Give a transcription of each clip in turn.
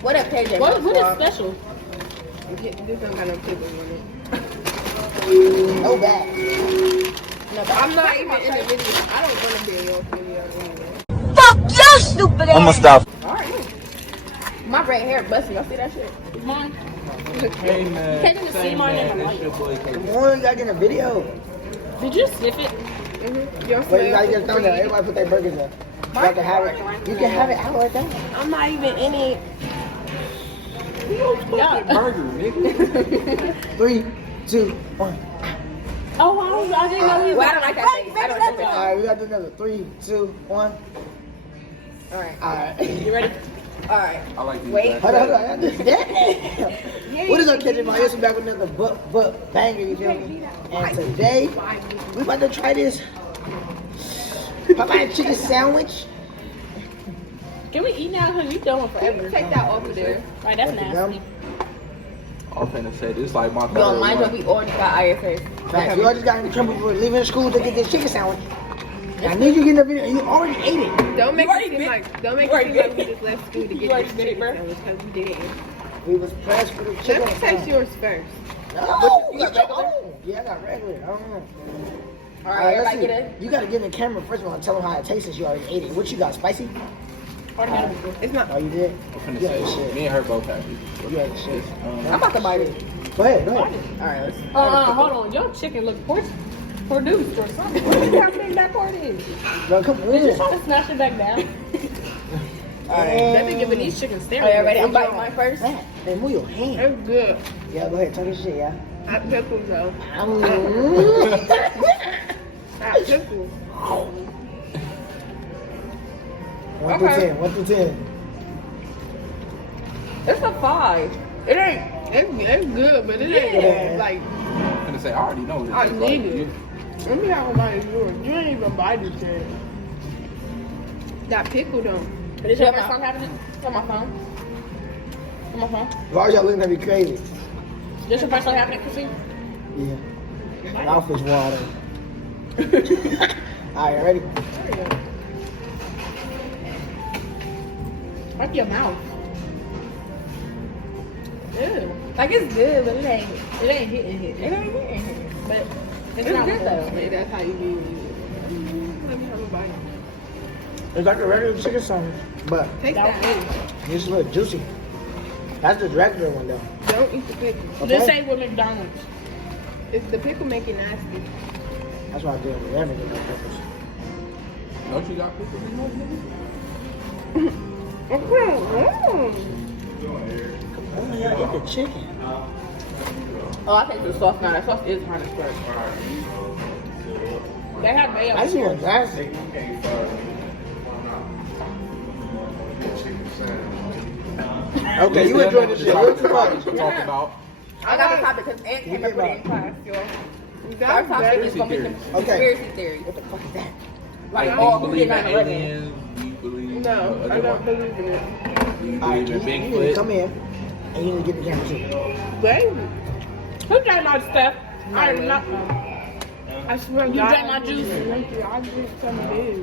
What up, KJ? What is special? This don't got no pickles on it. No bad. No, but I'm not even in the video. I don't want to be in your video anyway. Fuck you, stupid ass. I'ma stop. Alright. My red hair busting. Y'all see that shit? Mine. Hey man. Can't even see mine in the light. Come on, you gotta get in a video. Did you sniff it? Mm-hmm. You Wait, you gotta get a thumbnail. Everybody put their burgers up. You have to have it. You can have it out right there. I'm not even in it. Yeah. Burger, nigga. 3, 2, 1. Oh, I didn't know you. Well, I don't like that face. I don't like that Alright, we got to do another. 3, 2, 1. Alright. Alright. You ready? Alright. I like these. Wait. Hold on. What is up, KJ? My we back with another banger, you feel me? And today, we about to try this Popeye chicken sandwich. Can we eat now? Because you done forever. Take that off of there. Right, that's What the nasty. I'm finna say this like my third Yo, mind you, one. we already got IFS. Facts. We all just got in trouble for leaving school to get this chicken sandwich. I need you to get in the video. You already ate it. Don't make You it already seem bit- like we just left school to You get already this bit it, chicken bro? sandwich because we didn't. We was pressed for the chicken. Let me taste yours first. No, You got get your regular? own. Yeah, I got regular. I don't know. Alright, let's everybody see. get it? You gotta get in the camera first of all and tell them how it tastes since you already ate it. What you got? Spicy? Already had it before. It's not. Oh, you did? I'm finna You had the say shit. me and her both have it. You had the shit. I'm about to bite it. Go ahead. Alright, let's. Hold on. Your chicken look produced or something. What do you think that part is? Bro, come Did you on. try to snatch it back down? They've been giving these chickens steroids. Alright, ready? I'm biting mine first. Hey, move your hand. It's good. Yeah, go ahead. Talk your shit, yeah. I pickles though. I pickles. 1 through Okay. 10. 1 through 10. It's a 5. It ain't. It's good, but it ain't like. I'm finna say I already know what it I tastes need like. it. Let me have a bite of yours. You ain't even bite it yet. That pickle though. Is your first time having it? It's on my phone. On my phone. Why are y'all looking at me crazy? This your first time having it, Chrissy? Yeah. Mouth is watering. Alright, ready? Wipe your mouth. Ew. Like it's good, but it ain't. It ain't hitting It hit. ain't good. But It's not good good. though. Maybe that's how you do it. Let me have a bite. It's like a regular chicken sandwich, but Take That that. it's a little juicy. That's the regular one though. Don't eat the pickle. Okay? Just say with McDonald's. If the pickle make it nasty. That's why I do it with everything on purpose. Don't you got pickles in those niggas? Okay. Oh yeah, get the chicken. Oh, I think the sauce now. That sauce is hard as fuck. They have mayo. I see what's nasty. Okay, you enjoyed this shit. What you What like? you talking about? I got the topic because Aunt came up with it in class, yo. Our topic is gonna be conspiracy theory. What the fuck is that? Like, do oh, you who believe did in 9/11? aliens? Do you believe No, in I don't believe in it. Do you Alright, believe in you need to come Bigfoot? in and you need to get the camera too. Baby. Who drank my stuff? I did not know. I swear You God, drank my juice? I drink some of this.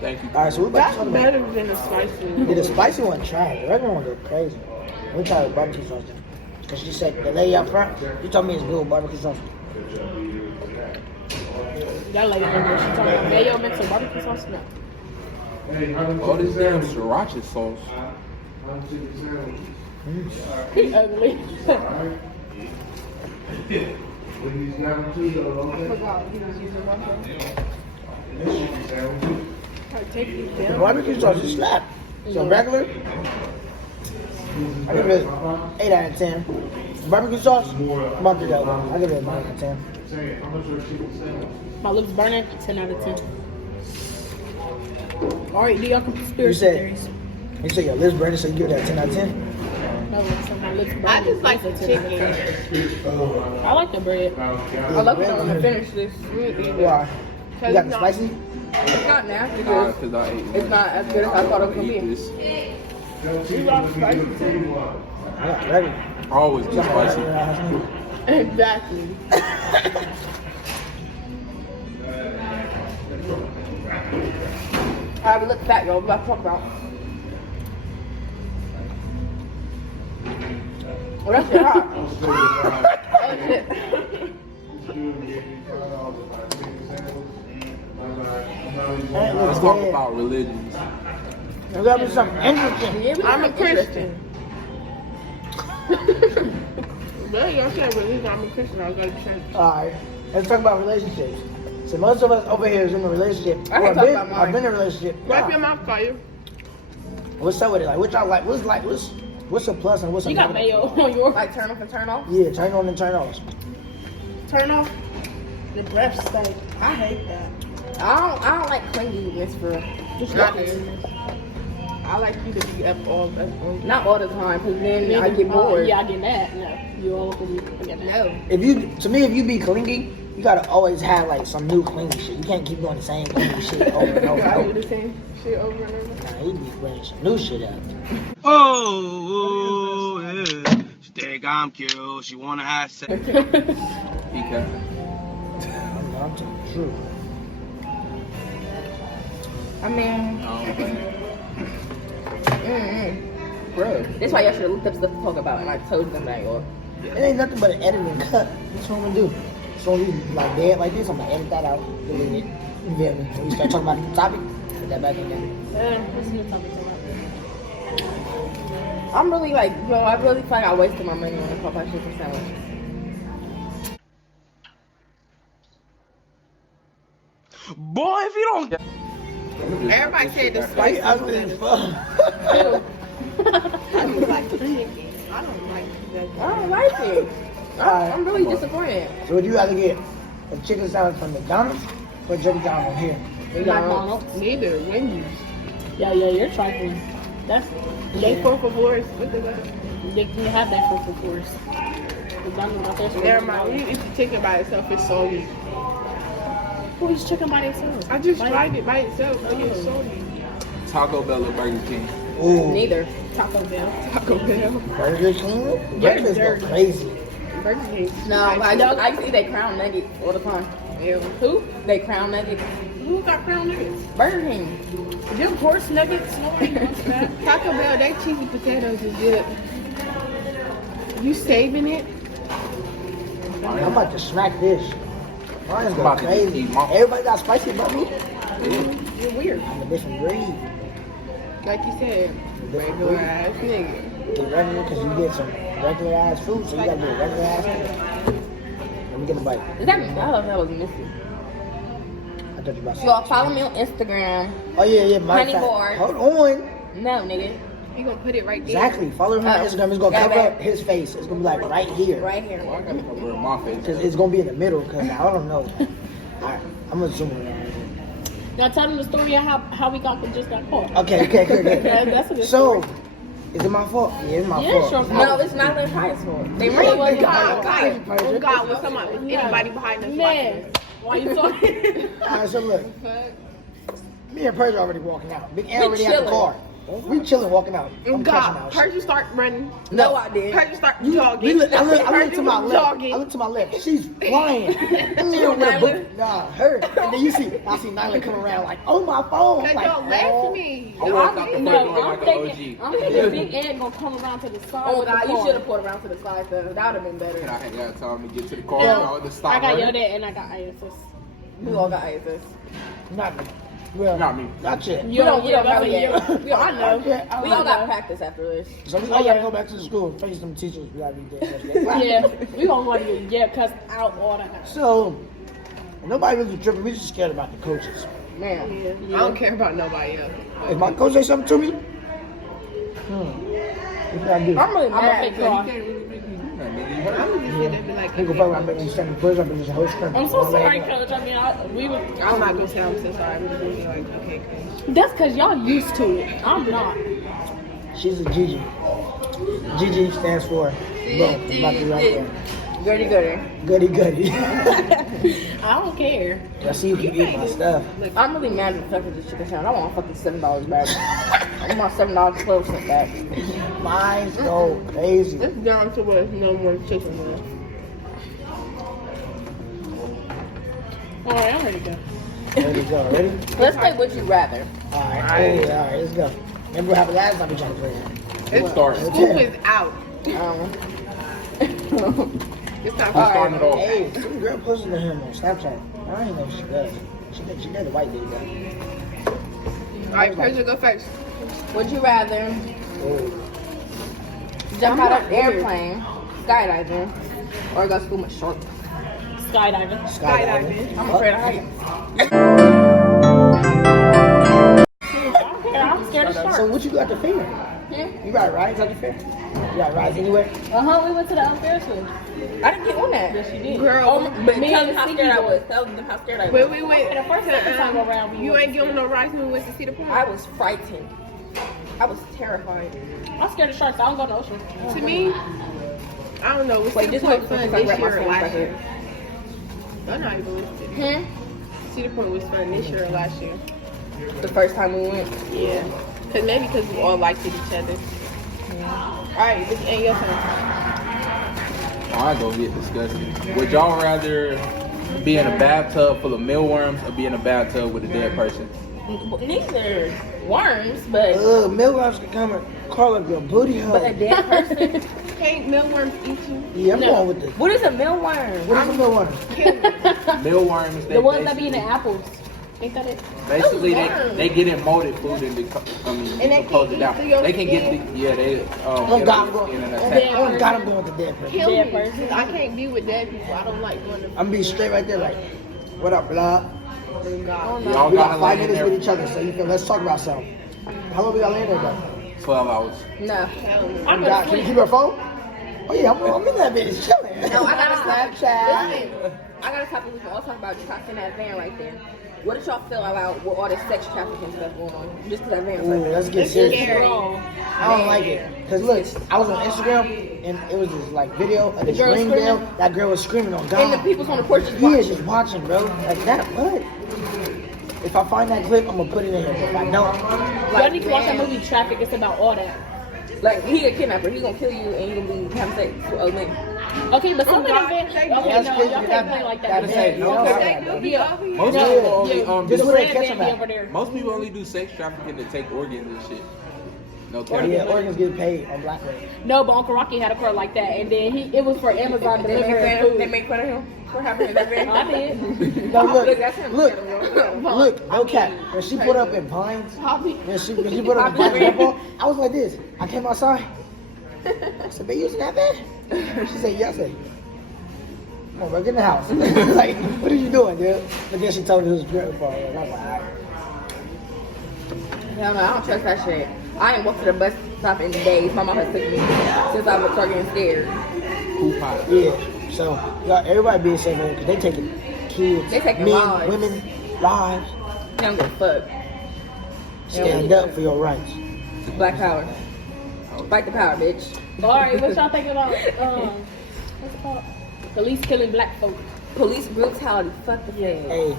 Thank you. Alright, so we're about That's to talk about better than a spicy. yeah, the spicy one. Try it. The regular one go crazy. We try the barbecue sauce then. Cause she said the lady up front. You told me it's good with barbecue sauce. That lady over there, she talking about mayo mixed with barbecue sauce? No. Oh, this damn sriracha sauce. He ugly. I forgot he was using one thing. I take these The down. barbecue sauce is slap. So regular, I give it 8 out of 10. Barbecue sauce, bump it up. I give it a 9 out of 10. My lips burning. 10 out of 10. All right, do y'all conspiracy You said- theories? You say your lips burning, so you give it a 10 out of 10? No, so my lips burning. I just like the It's a 10 out of chicken. 10. I like the bread. I love it when I finish this. Why? You got the spicy? It's not nasty. Because I ate It's not as good as I thought it was gonna eat be. this. You love spicy too. I got regular. I always do spicy. Exactly. Alright, we look fat, y'all. What about to talk about? Oh, that shit hot. Oh, shit. Let's talk about religions. There's gotta be something interesting. Yeah, I'm a Christian. Well, y'all said religion. I'm a Christian. I go to church. Alright, let's talk about relationships. So most of us over here is in a relationship. I can talk about mine. I've been in a relationship. Wipe Nah. your mouth, fire. What's up with it? Like, what y'all like? What's a plus and what's a You got negative? mayo on your Like turn off and turn off. Yeah, turn on and turn off. turn off. The breath stink. I hate that. I don't like clinginess for real. Just not I like you to be up all the Not all the time, because then I get bored. Yeah, I get that. No, you all get that. No. If you be clingy, you gotta always have like some new clingy shit. You can't keep doing the same clingy shit over and over. I And do over. the same shit over and over. Nah, you be bringing some new shit out. Oh, yeah. She think I'm cute. She wanna have sex. Because I'm telling the truth. I mean, bro, that's why y'all should have looked up stuff to talk about, and I told them that. Or It ain't nothing but an edit and cut. That's what I'm gonna do. So we like dead like this, I'm gonna edit that out, delete it. You feel me? When we start talking about the topic, put that back in there. What's the topic about? I'm really like, bro, I really feel like I wasted my money on a Popeye chicken sandwich. Boy, if you don't get Everybody said the Like, spicy. ugly as fuck. I don't like chicken. I don't like that. I don't like it. I'm really disappointed. So would you rather get a chicken sandwich from McDonald's or a chicken sandwich from here? McDonald's. Neither. Wendy's. Yeah, you're trifling. That's They 4 for $4. What the fuck? they can have that for force. McDonald's got their Never mind. We eat the chicken by itself. It's salty. Who eats chicken by themselves? I just tried it by itself. It's salty. Taco Bell or Burger King. Ooh, Neither. Taco Bell. Taco Bell. Burger King? Burgers go dirty. crazy. Burger King. No, I see they crown nuggets all the time. Yeah. Who? They crown nuggets. Who got crown nuggets? Burger King. Them horse nuggets, nobody wants that. Taco Bell, they cheesy potatoes is good. You saving it? I'm about to smack this. Mine's go About to crazy. eat my- Everybody got spicy but me? You're weird. I'm a different breed. Like you said, regular ass nigga. Get regular because you get some regular ass food, so you gotta get regular ass food. Let me get a bite. Is that? I thought that was Missy. I thought you about to say. Y'all follow me on Instagram. Oh yeah, my Honey fact. board. Hold on. No, nigga. You gonna put it right there? Exactly. Follow me on Oh. Instagram. It's gonna Yeah, cover babe. up his face. It's gonna be like right here. Right here. Well, I gotta cover my face. Cause it's gonna be in the middle. Cause I don't know. Alright, I'm assuming that. Now tell them the story of how we just got caught. Okay. That's a good So, story. is it my fault? Yeah, it's my Yeah, fault. sure. No, it's not their highest fault. They It really wasn't got mine. Oh God, was somebody, was anybody behind us watching Man, us? why you talking? Alright, so look, me and Persia already walking out. Big Al already at the chilling. car. We chilling, walking out. I'm cussing God, out. heard you start running. No, I did. Heard you start I jogging. look to my Heard you left. jogging. I look to my left. She's flying. Nyla? Nah, her. And then I see Nyla come around like, oh my phone. Cause Like, don't laugh oh. at me. I walked out the front door No, like I'm an thinking OG. Big Ed gonna come around to the side. Oh with the God, you car. should have pulled around to the side though. That would have been And better. I had got time to get to the car. No, I had to stop I got running. yelled at and I got ISS. We all got ISS. Not me. Well, Not me. Not yet. We don't know that's yet. what We all I know. We all got practice after this. So we all gotta go back to the school and face them teachers. We gotta be there. Yeah, we gonna want to get cussed out all the time. So, nobody really tripping. We just scared about the coaches. Man. I don't care about nobody else. If my coach say something to me, what can I do? I'm really I'm a mad. fake You car. can't really make me do nothing, nigga. You I'm hurt. just sit there and be like, He go fuck around making me stand push up and just host scrim. I'm so sorry, Coach. I mean, we were. I'm not gonna say I'm so sorry. I'm just gonna be like, okay, cool. That's because y'all used to it. I'm not. She's a Gigi. Gigi stands for boom. It's about to be right there. Goody goody. Goody goody. I don't care. I see you can eat my stuff. I'm really mad at the fuck with this chicken sandwich. I want fucking $7 back. I want $7.12 back. Mine's go crazy. It's down to where there's no more chicken left. All right, I'm ready to go. Ready to go. Ready? Let's play Would You Rather. Alright. All right. Let's go. Remember what happened last time we tried to play that? It starts. Scoop is out. It's time Who's for starting it off? Hey, some girl posted to him on Snapchat. I ain't know she does. She did a white dude though. All right, Persia, go first. Would you rather Oh. jump out of an airplane, skydiving, or go scuba short? Skydiving. Skydiving. I'm afraid of heights. I'm scared of sharks. So what you got to fear? Hmm? You got rides out the fair? You got rides anywhere? We went to the Ferris wheel. I didn't get on that. Yes, you did. Girl, But Me tell and them how Stinky scared I boy. was. Tell them how scared I was. when we went The first second time around, we you went ain't to getting no rides when we went to see the pool. I was frightened. I was terrified. I'm scared of sharks. I don't go to the ocean. To me, I don't know. Was Wait, Cedar this Point might fun fun this this year or last year. year? I'm not even listening. Hmm? Cedar Point was fun this year or last year. The first time we went. Yeah. Maybe because we all liked each other. Alright, this ain't your turn. I go get disgusting. Would y'all rather be in a bathtub full of mealworms or be in a bathtub with a dead person? Neither worms, but Milworms can come and crawl up your booty hole. a dead person. Can't mealworms eat you? Yeah, I'm going with this. What is a mealworm? What is a mealworm? Mealworms, The ones that be in the apples. Ain't that it? basically Those they get in molded food and they close can it down. eat through your They can get skin. the they Oh get God, I'm on your going. skin and attack. Oh God, I'm going with the dead person. Kill Dead me. person. I can't be with dead people. I don't like doing them. I'm be straight right there, like, what up, blah? God. Y'all We gotta got 5 lay in minutes there with each other, so you feel. Let's talk about something. How long we got later though? 12 hours. No. I'm God, gonna can you sleep. keep our phone? Oh yeah, I'm in that bitch chilling. No, I got a Snapchat. Listen, I got a topic we can all talk about. Just talking that van right there. What did y'all feel about with all this sex trafficking stuff going on? Just because that van's Ooh, right there. let's get It's serious. scary. I don't like it. Cause look, I was on Instagram and it was this like video of this girl ring screaming? girl. That girl was screaming on And the God. people's on the porch just He is watching. just watching, bro. Like that, what? If I find that clip, I'm gonna put it in here. If I don't, Y'all need to watch that movie Traffic. It's about all that. Like, he a kidnapper. He gonna kill you and you gonna be having sex with old men. Okay, but some of them been. Okay, no, that's crazy. y'all can't play like That that. man, you know, They do be Yeah. over here. Most No, people only yeah, This the is where they red catch band them be at. over there. most people only do sex trafficking to take organs and shit. No oh cap. yeah, organs get paid on Black Road. No, but Uncle Rocky had a car like that, and then it was for Amazon They delivering food. make fun of him for having that van. I did. No, look, that's him. look, no cap. When she put up in Pines, when she put up in Pines, I was like this. I came outside. I said, "They using that van?" She said, "Yes." I said, "Come on, bro, get in the house." Like, what are you doing, dude? But then she told me it was beautiful. And I was like, all right. Hell no, I don't trust that shit. I ain't walked to the bus stop in days. My mom has took me since I was starting getting scared. Coupon. Yeah. So, y'all, everybody being safe because they taking kids, They taking men, lives. women, lives. They don't give a fuck. Stand up for your rights. Black power. Fight the power, bitch. All right, what y'all think about what's it called? Police killing black folk. Police brutality. Fuck the feds. Hey,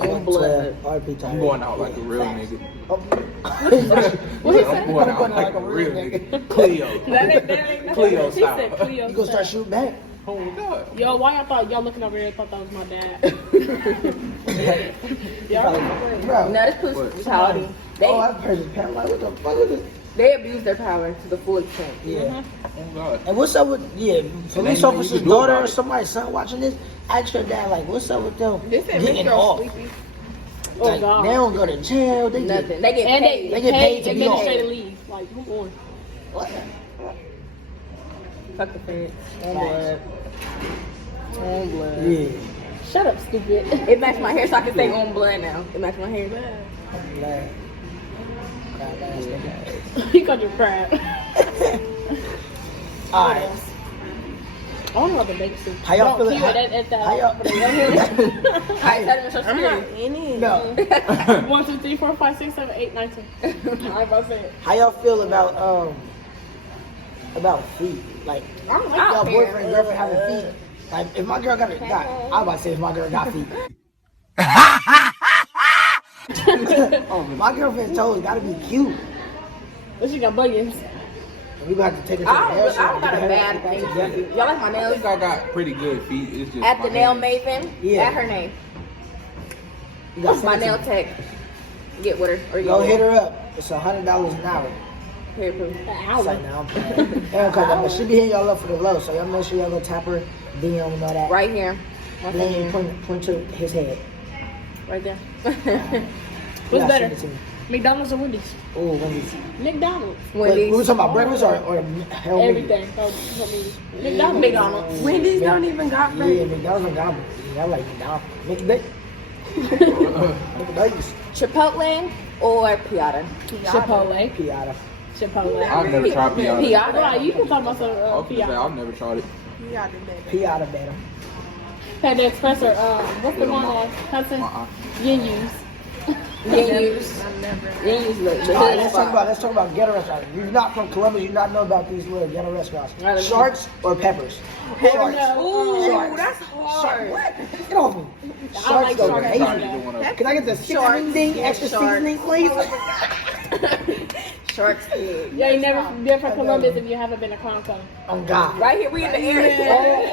On blood. RP time. I'm going out like a real nigga. What he I'm said? going out like a real nigga. Cleo. That ain't Cleo He said style. Cleo You gonna start style. shooting back? Oh God. Yo, why y'all thought y'all looking over here thought that was my dad? Y'all Bro. No, this police brutality. They Oh, that person's paranoid. Like, what the fuck is this? they abuse their power to the full extent. Yeah. Oh God. And what's up with police nothing you officer's can do daughter about or it. somebody's son watching this? Ask your dad, like, what's up with them This ain't getting Mr. off? Sleepy. Oh Like, God. they don't go to jail. They get Nothing. They get And paid. They get paid to be off. administrative leave. Like, come on. what? Fuck the feds. On blood. On blood. Yeah. Shut up, stupid. It matched my hair, so I can say on blood now. It matched my hair. Like, You got your crap. all right. I don't know what the bake soup. How y'all Don't feeling? keep it at How y'all? I said it in Social I'm not Security. in it. No. 1, 2, 3, 4, 5, 6, 7, 8, 9, 10. I about to say it. How y'all feel about feet? Like, I don't y'all care. boyfriend, girlfriend having feet. Like, if my girl got I was about to say if my girl got feet. Oh, my girlfriend's toes gotta be cute. But she got bunions. And we gonna have to take her to the I nail don't shop. got a bad thing to do. Y'all like my I nails? think I got pretty good feet. It's just At my the nail hands. maven, Yeah. at her name. You gotta My send it nail to tech. Get with her. Or you me. Go hit her up. It's $100 an hour. Here, poo. An It's hour. like, nah, I'm playing. But she be hitting y'all up for the low, so y'all make sure y'all go tap her, DM and all that. Right here. Then point to his head. Right there. What's Yeah, better? send it to me. McDonald's or Wendy's? Oh, Wendy's. McDonald's. Wait, we was talking about breakfast or hell Everything. So, I mean, McDonald's. McDonald's. Wendy's don't even got Yeah, bread. McDonald's and Gobble. Yeah, I like McDonald's. McDonald's. Chipotle or Piata? Chipotle. Piata. Chipotle. I've never tried Piata. Piata. Right, you can talk about some I was gonna say, Piata. I've never tried it. Yeah, the baby. Piata better. Panda Express or what's the one on Hudson? Yin Yus. Yengus. I'm never. Yengus look the All right, hood let's talk about ghetto restaurants. If you're not from Columbus, you not know about these little ghetto restaurants. Right, let's Sharks or peppers? Sharks. Ooh, Sharks. that's hard. What? Get off me. I Sharks like go sharks. crazy. Tried either one of them. Can I get the seasoning, extra Sharks. seasoning, please? Sharks. Yeah, you never been from Columbus if you haven't been to Clown Cone. Oh God. Right here, we in the area.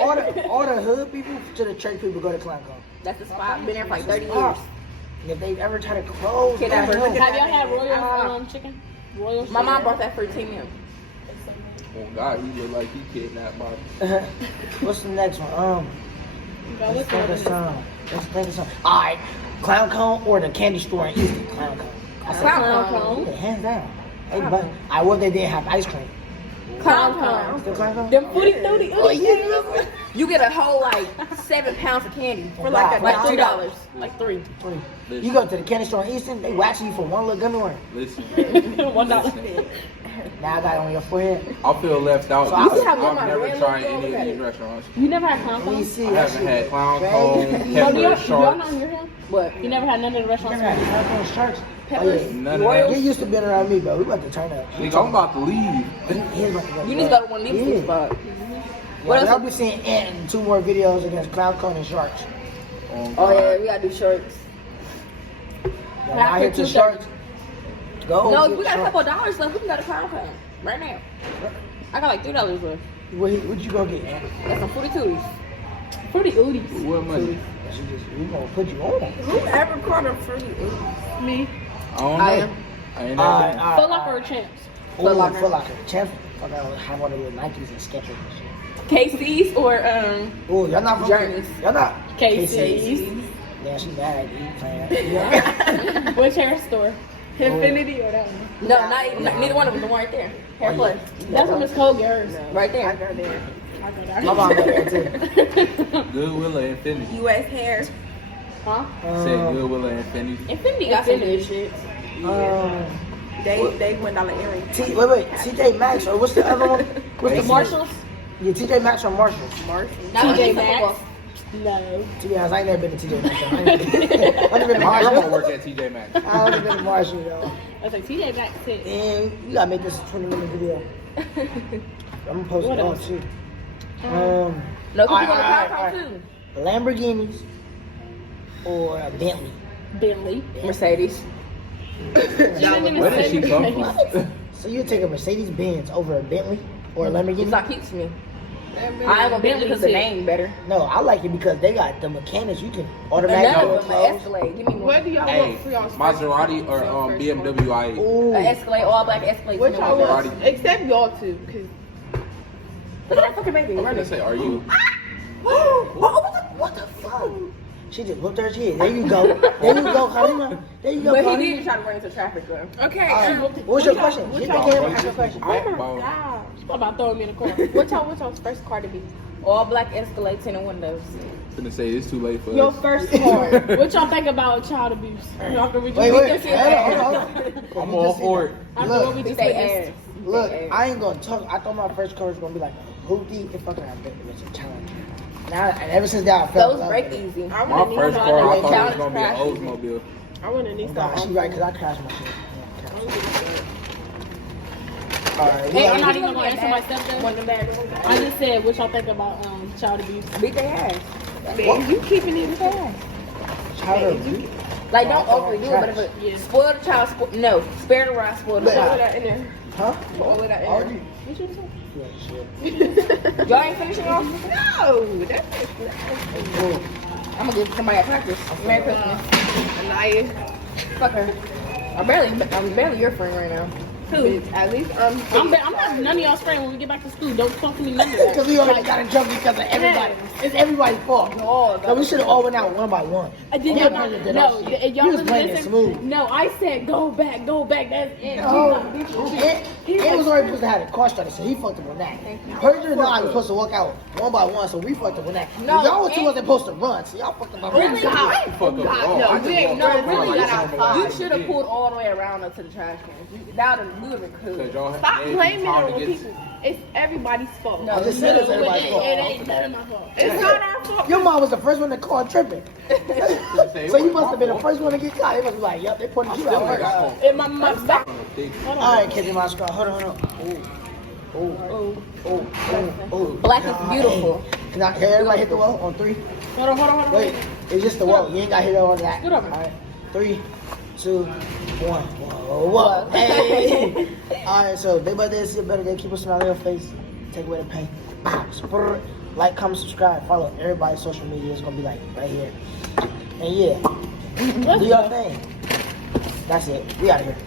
All the hood people to the church people go to Clown Cone. That's the spot. Been there for like 30 years. Oh. And if they ever try to close, Can I no, look no. at Have y'all had Royal chicken? Royal My mom chicken. brought that for the team. Oh God, he look like he kidnapped my. What's the next one? Go, Let's let's think go. of some. Let's think of some. All right, Clown Cone or the candy store in Easton. Clown Cone. I said Clown Cone. Yeah, hands down. Hey, but I what they didn't have ice cream. Clown Cone. Still Clown Cone? Them footy tooty. Oh yeah. You get a whole like 7 pounds of candy for Wow. like Wow. $3. Like $3. You go to the candy store in Easton, they wax you for one little gummy worm. Listen, $1. Now I got it on your forehead. I feel left out. So I- I've never tried any of these restaurants. You never had Clown Let me Cone? see. I haven't had Clown Right. Cone, So do Pepper, y'all know Sharks. in your house? What? You never had none of the restaurants? Never had Clown Cone sharks. Peppers? Oh, yeah. None of that. You used to be around me, but we about to turn up. Nigga, I'm about to leave. He's about to go. You need to go to one of these food spots. What else? I'll be seeing Ant in 2 more videos against Clown Cone and Sharks. Oh yeah, we gotta do shorts. Yeah, I hit the Sharks. Go. No, get we got a Sharks. couple of dollars left. We can go to Clown Cone right now. I got like $3 left. What you go get, Ant? Got some footy tooties. Fruity Ooties. What money? We gonna put you on. Whoever called her fruity? Me. I don't know. I am. I ain't All never right, Foot Locker or Champs? Foot Locker. Foot Locker. Champ. Fuck, I have one of the Nikes and Skechers and shit. KC's or Oh, y'all not from Journeys. Y'all not. KC's. Yeah, she mad at you playing. Yeah. Which hair store? Infinity or that one? no, not even, neither one of them. The one right there. Hair Plus. That's when Miss Cole get hers. Right there. I go there. My mom got that too. Goodwill or Infinity. U.S. hair. Huh? Say Goodwill or Infinity. Infinity got some good shit. They went down the area. Wait, TJ Maxx or what's the other one? What's the Marshalls? Yeah, TJ Maxx or Marshalls? Now TJ TJ Maxx? Maxx. No. To be honest, I ain't never been to TJ Maxx. I ain't been to My grandma Marshall. worked at TJ Maxx. I only been to Marshall, though. I was like, TJ Maxx said. And you gotta make this a 20-minute video. I'm gonna post What it all else? too. No, because you Alright, want to alright, Clown Cone Lamborghinis or a Bentley. Bentley. too. Mercedes. She didn't even Where did say she come Mercedes. from? So you take a Mercedes Benz over a Bentley or a It's Lamborghini? not cute to me. I ain't gonna be because the name better. No, I like it because they got the mechanics. You can None automatically of them close. an Escalade. Give me What one. do y'all Hey, want for y'all's Maserati or BMW i8. Ooh, An Escalade, all black Escalade. What y'all want? Maserati. Except y'all two, because Look at that fucking baby. I'm gonna Running. say, are you? what the fuck? She just whooped her shit. There you go. There you go, Karima. There you go, But he Karima. did try to run into traffic though. okay. What's your question? She y'all- can't ask your question. Backbone. She's about throwing me in the car. What's y'all's first car to be? All black Escalade, tinted windows. I'm gonna say it's too late for Your us. first car. What y'all think about child abuse? After we just Wait, beat wait. them Hold on. I'm all for it. After what we Look, just They witnessed. ass. look, I ain't gonna talk. I thought my first car was gonna be like a hoopty. It fucking happened. It was a challenge. Now, and ever since that, I felt Those break easy. I My want first to car, I Challenge thought it was gonna be an crash. Oldsmobile. I want to need Nah, she something. right, because I crashed my shit. Alright, Hey, I'm yeah. not even gonna answer my stepdad. One of them bad. I just said what y'all think about child abuse. Beat their ass. Man, you keeping it fast. Child abuse. Like don't overdo it, but if it Yeah. spoil the child, no, spare the rod, spoil the Look. All of child. that in there. Huh? All of that Are in there. you? What you say? Yeah, shit. Y'all ain't finishing off? No, that's Cool. I'm gonna give somebody a practice. Merry Christmas. Anaya. Fuck her. I'm barely your friend right now. Bitch, at least I'm not none of y'all's friend when we get back to school. Don't talk to me none of that. Because we already got in trouble because of everybody. It's everybody's fault. No, So we should have all went out one by one. Did Yeah, y'all Brandon did no, our shit. y'all He was really playing it listen? smooth. No, I said go back. That's it. No, it was already supposed to have a car started, so he fucked up on that. Persia and I was supposed to walk out one by one, so we fucked up on that. No, y'all two wasn't supposed to run, so y'all fucked up on that. I ain't fuck up at all. I no, just we ain't walked no, out. really Like, got it's outside. normal. You should have pulled all the way around up to the trash cans. That would have been cool. Cause y'all Stop had blaming it time on to get- people. It's everybody's fault. I just said it's everybody's It fault. ain't none of my fault. It's not our fault. Your mom was the first one to call tripping. Say, So you what, must have been the my first one to get caught. It must be like, yep, they pointed you out first. In my back. fault? All right, kids in my squad. Hold on. Oh. Black is beautiful. Can everybody hit the wall on 3? Hold on. Wait, it's just the wall. You ain't got to hit all that. Get over. All right, 3, 2, 1. Whoa. Hey. All right, so day by day, see a better day. Keep a smile on your face. Take away the pain. Sprr. Like, comment, subscribe, follow everybody's social media. It's gonna be like right here. And yeah, do your thing. That's it. We out of here.